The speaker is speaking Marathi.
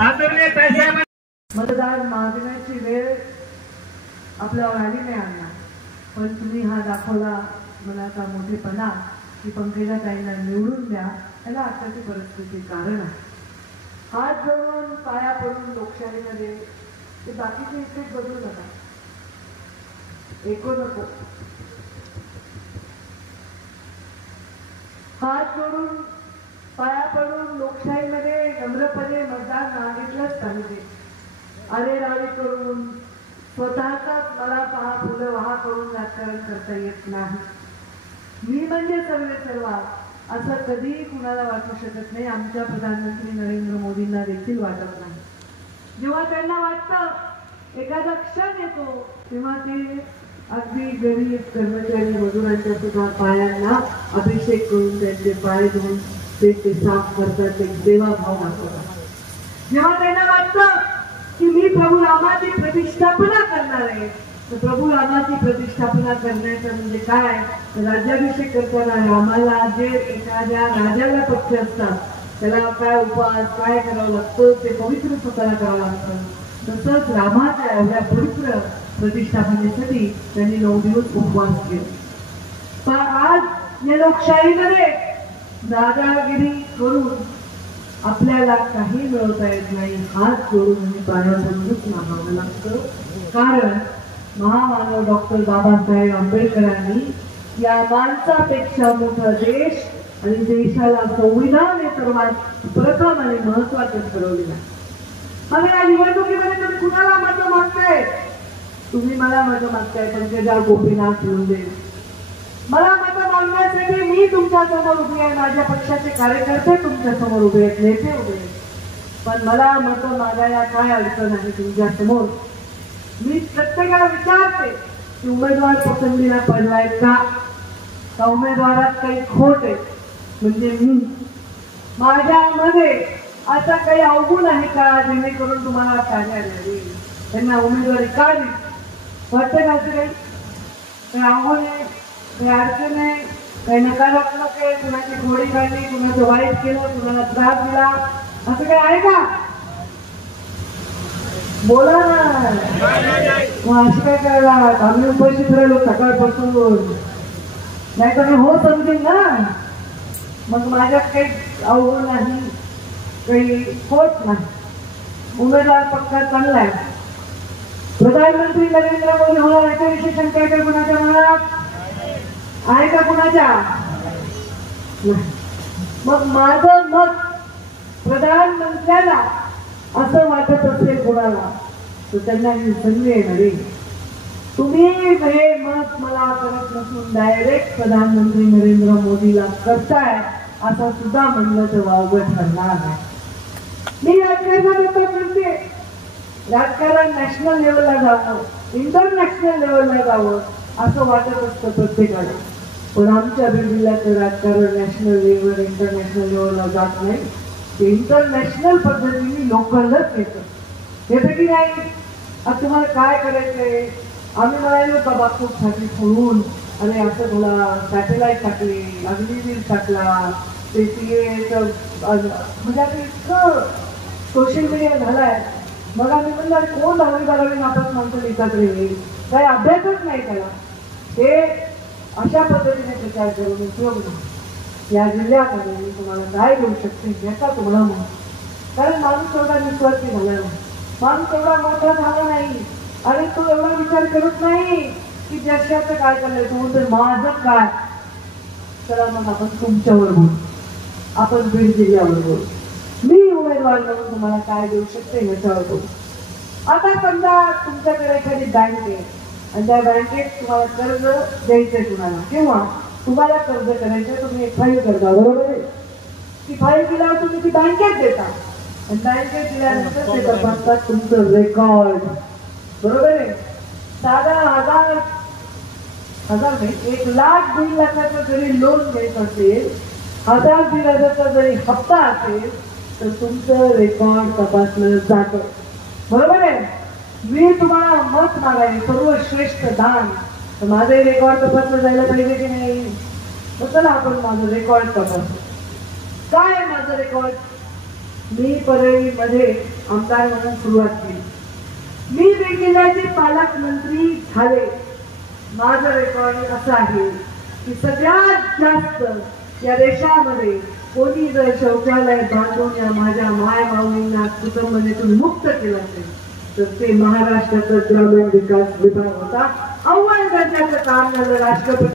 आदरणीय ताईसाहेब, मतदार मागण्याची वेळ आपल्यावर आली नाही अण्णा, पण तुम्ही हा दाखवला मनाचा मोठेपणा की पंकजाताईंना निवडून द्या. याला आताची परिस्थिती कारण आहे. हात जोडून पाया पडून लोकशाहीमध्ये ते बाकीचे इफेक्ट बदलू नका, एको नको. हात जोडून पाया पडून लोकशाहीमध्ये नम्रपणे मतदान मागितलंच पाहिजे. अरे रावी करून स्वतःचाच मला पहा फुलं वहा करून राजकारण करता येत नाही. मी म्हणजे सर्वे सर्वा असं कधीही कुणाला वाटू शकत नाही. आमच्या प्रधानमंत्री नरेंद्र मोदींना देखील वाटत नाही. जेव्हा त्यांना वाटतं एखादा क्षण येतो तेव्हा ते अगदी गरीब कर्मचारी मजुरांच्या सुद्धा पायांना अभिषेक करून त्यांचे पाय धुवून ते साफ करतात, ते सेवाभाव दाखवतात. जेव्हा त्यांना वाटतं की मी प्रभू रामाची प्रतिष्ठापना करणार आहे, तर प्रभू रामाची प्रतिष्ठापना करण्याचं म्हणजे काय, राज्याभिषेक करताना रामाला जे एखाद्या राजाला पक्ष असतात त्याला काय उपवास काय करावं लागतं ते पवित्र स्वतःला करावं लागतं. तसंच रामाच्या एवढ्या पवित्र प्रतिष्ठापनेसाठी त्यांनी 9 दिवस उपवास केले. पण आज या लोकशाहीमध्ये दादागिरी करून आपल्याला काही मिळवता येत नाही. हात जोडून आणि पायापडूनच मागावं लागतं. कारण महामानव डॉक्टर बाबासाहेब आंबेडकरांनी या माणसापेक्षा मोठा देश आणि देशाला संविधान हे सर्वात प्रथम आणि महत्वाचं ठरवलेलं. मग या निवडणुकीमध्ये तुम्ही कुणाला मत मागताय? तुम्ही मला मत मागताय पंकजा गोपीनाथ मुंडे. मला मत मागण्यासाठी मी तुमच्या समोर उभी आहे, माझ्या पक्षाचे कार्यकर्ते तुमच्या समोर उभे आहेत, नेते उभे आहेत. पण मला मत मागायला काय अडचण आहे तुमच्या समोर? मी प्रत्येकाला विचारते की उमेदवार पसंतीला पडलाय का उमेदवारात काही खोट आहे? म्हणजे मी माझ्यामध्ये आता काही अवगुण आहे का जेणेकरून तुम्हाला टाळ्या द्यावी, त्यांना उमेदवारी का दिली? वाटतं का असं काही अवगुण आहे, काही अडचण आहे, काही नकारात्मक आहे, कुणाची घोडी काढली, कुणाचं वाईट केलं, कुणाला त्रास दिला, असं काही आहे का? बोला ना. मग असं काय करायला आम्ही उपस्थित राहिलो सकाळपासून, नाही तर मी हो समजेन ना. मग माझ्यात काही अवघड नाही, काही होत नाही. उमेदवार पक्का चांगला आहे. प्रधानमंत्री नरेंद्र मोदी होणार याच्याविषयी शंका आहे का कुणाच्या मनात? आहे का कुणाच्या? मग माझं मत प्रधानमंत्र्याला असं वाटत असेल कोणाला तर त्यांना ही संधी आहे. तुम्ही हे मत मला करत नसून डायरेक्ट प्रधानमंत्री नरेंद्र मोदीला करताय असं सुद्धा म्हणलं तर वावगं ठरणार नाही. मी राजकारणाबद्दल करते. राजकारण नॅशनल लेवलला जावं, इंटरनॅशनल लेवलला जावं असं वाटत असतं प्रत्येकाला. पण आमच्या बीड जिल्ह्याचं राजकारण नॅशनल लेवल इंटरनॅशनल लेवलला जात नाही. ते इंटरनॅशनल पद्धतीने लोकलच येतं. येतं की नाही? आता तुम्हाला काय करायचंय? आम्ही म्हणालो बाबा खूप छाती फोडून अरे असं तुला सॅटेलाइट टाकले, अग्निवीर टाकला, ते म्हणजे आता इतकं सोशल मीडिया झालाय. मग आम्ही म्हणलं कोण 10वी-12वी नापास माणसं लिहितात रे, काही अभ्यासच नाही त्याला. हे अशा पद्धतीने प्रचार करून उपयोग नाही. या जिल्ह्यामध्ये मी तुम्हाला काय देऊ शकते याचा तुम्हाला म्हणून, कारण माणूस एवढा निस्वार्थी झाला नाही, माणूस एवढा मोठा झाला नाही आणि तो एवढा विचार करत नाही की जगाचं काय चाललंय. तो म्हणतो माझं काय. चला मग आपण तुमच्यावर बोलू, आपण बीड जिल्ह्यावर बोलू. मी उमेदवार म्हणून तुम्हाला काय देऊ शकते याच्यावर बोलू. आता समजा तुमच्याकडे एखादी बँक आहे आणि त्या बँकेत तुम्हाला कर्ज द्यायचंय कुणाला, किंवा तुम्हाला कर्ज करायचंय, तुम्ही एक फाईल करता, बरोबर आहे. ती फाईल दिल्यावर तुम्ही ती बँकेत देता आणि बँकेत दिल्यानंतर ते तपासतात तुमचं रेकॉर्ड, बरोबर आहे. साधा हजार नाही, 1 लाख 1.5 लाखाचं जरी लोन घ्यायचं असेल, 1000-1500चा जरी हप्ता असेल तर तुमचं रेकॉर्ड तपासलं जातं, बरोबर आहे. मी तुम्हाला मत मागायला सर्वश्रेष्ठ दान, तर माझं रेकॉर्ड तपासलं जायला पाहिजे की नाही? चला आपण माझं रेकॉर्ड तपासू. काय आहे माझं रेकॉर्ड? मी परळीमध्ये आमदार म्हणून सुरुवात केली. मी बीड जिल्ह्याचे पालकमंत्री झाले. माझं रेकॉर्ड असं आहे की सगळ्यात जास्त या देशामध्ये कोणी जर शौचालय बांधून या माझ्या माय माऊलींना कुटुंबातून मुक्त केलं असेल तर ते महाराष्ट्राचा ग्रामीण विकास विभाग होता. अव्वल दर्जाचं काम झालं. राष्ट्रपती